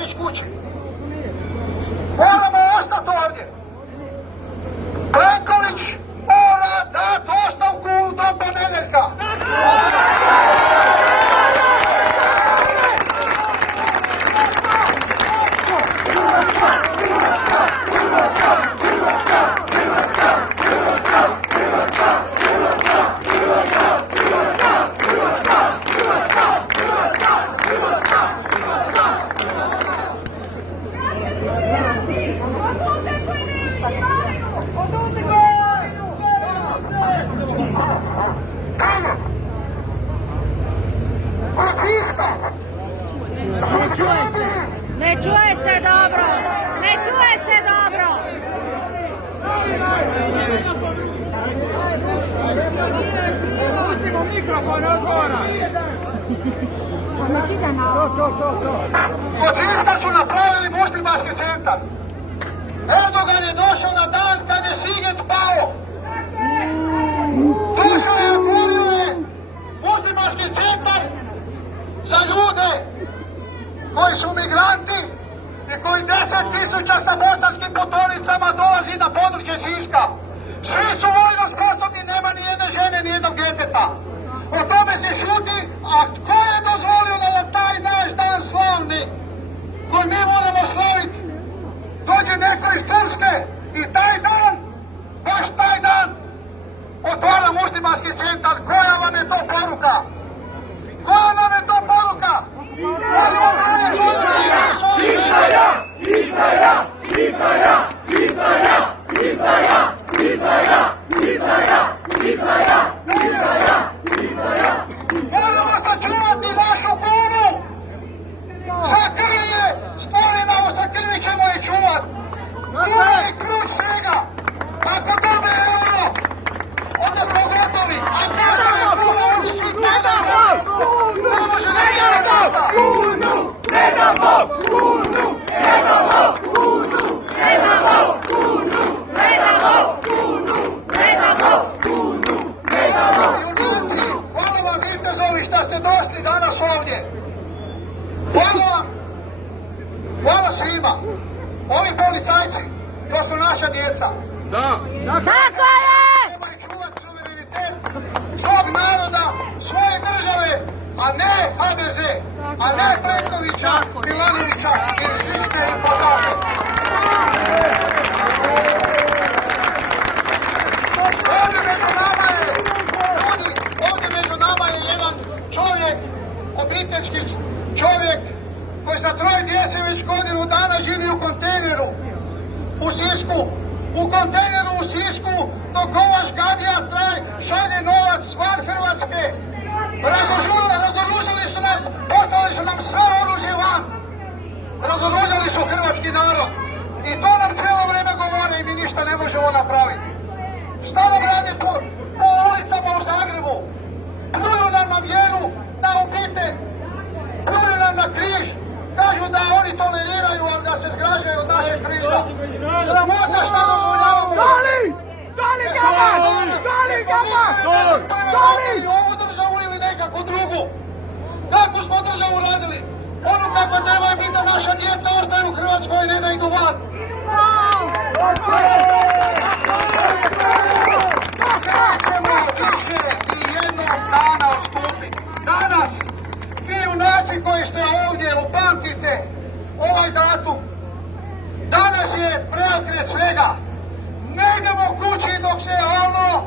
otići kući. Moramo ostati ovdje. Plenković mora dati ostavku do ponedjeljka. Ne čuje se dobro! Ne čuje se dobro! Pustimo mikrofon, razgovara! Kočista su napravili muslimanski centar. Erdogan je došao na dan kad je Siget pao. Došao je otvorio muslimanski centar za ljude koji su migranti i koji 10.000 sa bosanskim putovnicama dolazi na područje Siska. Svi su vojno sposobni, nema ni jedne žene, ni jednog djeteta. O tome se šuti, a tko je dozvolio da taj naš dan slavni, koji mi moramo slaviti, dođe neko iz Turske i taj dan, baš taj dan, otvara muslimanski centar. Koja vam je to poruka? Koja nam je to poruka? Izdaja! Izdaja! Izdaja! Izdaja! Izdaja! Izdaja! Izdaja! Izdaja! Izdaja! Izdaja! Moramo sačuvati našu kunu! Sa krvi Stalina, sa krvi ćemo je čuvat! Kuna je ključ svega! Ako dobe euro, onda smo gotovi! A kada se kunu, ne damo! Kunu! Ne damo! Kunu! Ne damo! Kunu! Ne damo! Kunu! Ne damo! Kunu! Ne damo! Kunu! Ne damo! Junaci, hvala vam vitezovi što ste došli danas ovdje. Hvala vam. Hvala svima. Ovi policajci, to su naša djeca. Da! Tako je! Trebaju čuvati suverenitet svog naroda, svoje države, a ne HDZ, a ne Plenkovića, Milanovića ili Slivke i Podake. Ovdje među nama je jedan čovjek, obiteljski čovjek, koji sa 3 djece već godinu dana živi u kontejneru u Sisku. U kontejneru u Sisku, dok ova žgadija šalje novac van Hrvatske. Razoružili su nas, poslali su nam sve oružje van. Razoružili su hrvatski narod. I to nam cijelo vrijeme govore i mi ništa ne možemo napraviti. Šta nam radi po ulicama u Zagrebu? Pluju nam na vjeru, na obitelj, pluju nam na križ. Kažu da oni toleriraju, ali da se zgražaju od našeg križa. Sramota šta dozvoljavamo. Dali! Dali gama! Dali gama! Dali! Ovu državu ili nekakvu drugu. Kakvu smo državu radili? Onu kako trebaju biti da naša djeca ostaju u Hrvatskoj, ne da idu van. Nećemo više ni jednog dana odstupiti. Danas, vi junaci koji ste ovdje, upamtite ovaj datum. Danas je preokret svega. Ne idemo kući dok se ono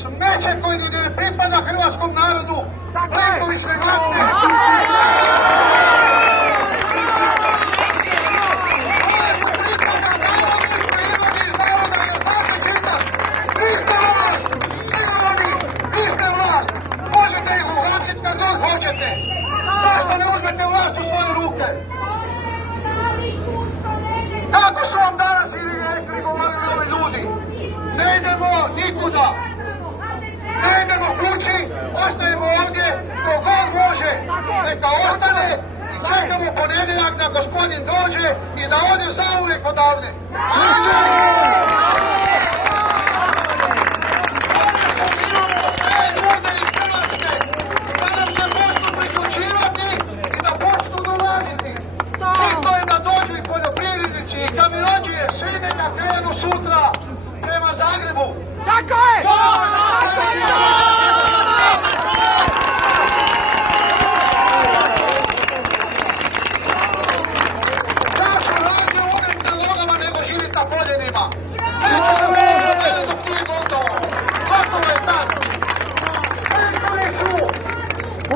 smeće koji ne pripada hrvatskom narodu Plenković ne makne. Možete ih uhvatiti kad god hoćete. Zašto ne uzmete vlast u svoje ruke? Kako su vam danas ili rekli govorili ovi ljudi? Ne idemo nikuda. Ne idemo kući, ostajemo ovdje, ko god može, neka ostane i čekamo ponedjeljak da gospodin dođe i da ode zauvijek odavde. I da počnu dolaziti. I to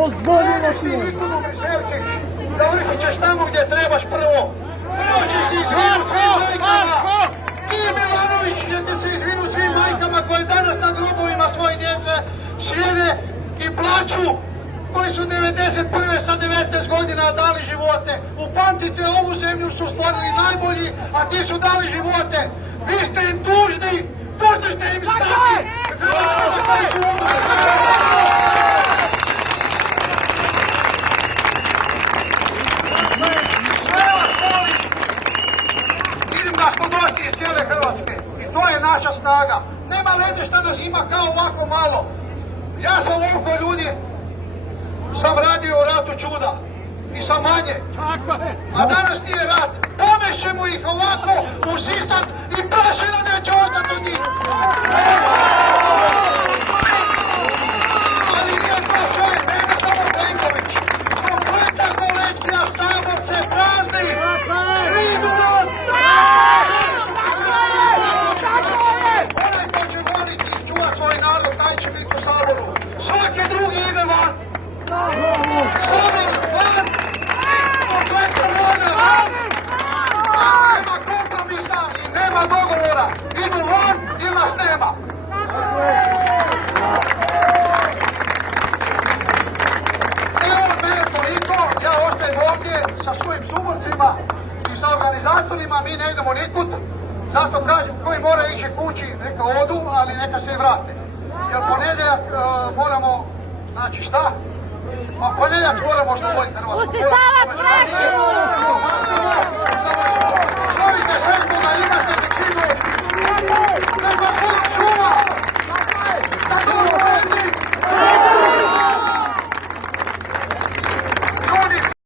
Dozvolilo ti Ti je. Nikola Briševci, završit ćeš tamo gdje trebaš prvo. Prvo ćeš se izvinuti svim majkama. Ti Milanović će ti se izvinuti svim majkama koje danas na grobovima svoje djece sjede i plaću, koji su 91. sa 19 godina dali živote. Upamtite, ovu zemlju su stvorili najbolji, a ti su dali živote. Vi ste im dužni ste im stati. Vidim da smo došli iz cijele Hrvatske i to je naša snaga. Nema veze što nas ima kao ovako malo. Ja sam ovoliko ljudi sam radio u ratu čuda i sam manje. A danas nije rat. Pomešćemo ih ovako u sisat i prašina neće ostati od njih. Ali nije to sve, nema samo Plenković. Kompletna kolekcija, Sabor se prazni. Svi idu van. Onaj ko će voliti i čuvat svoj narod, taj će biti u Saboru. Svaki drugi ide van. Sabor, van. Kompletna vojna, van. Nema kompromisa i nema dogovora. Idu van ili nas nema. Evo mene toliko, ja ostajem ovdje sa svojim suborcima i sa organizatorima, mi ne idemo nikud. Zato kažem, koji mora ići kući, neka odu, ali neka se i vrate. Jer ponedjeljak moramo, znači šta? A ponedjeljak moramo osloboditi Hrvatsku. Usisavat prašinu! Zovite Svetkoga, ima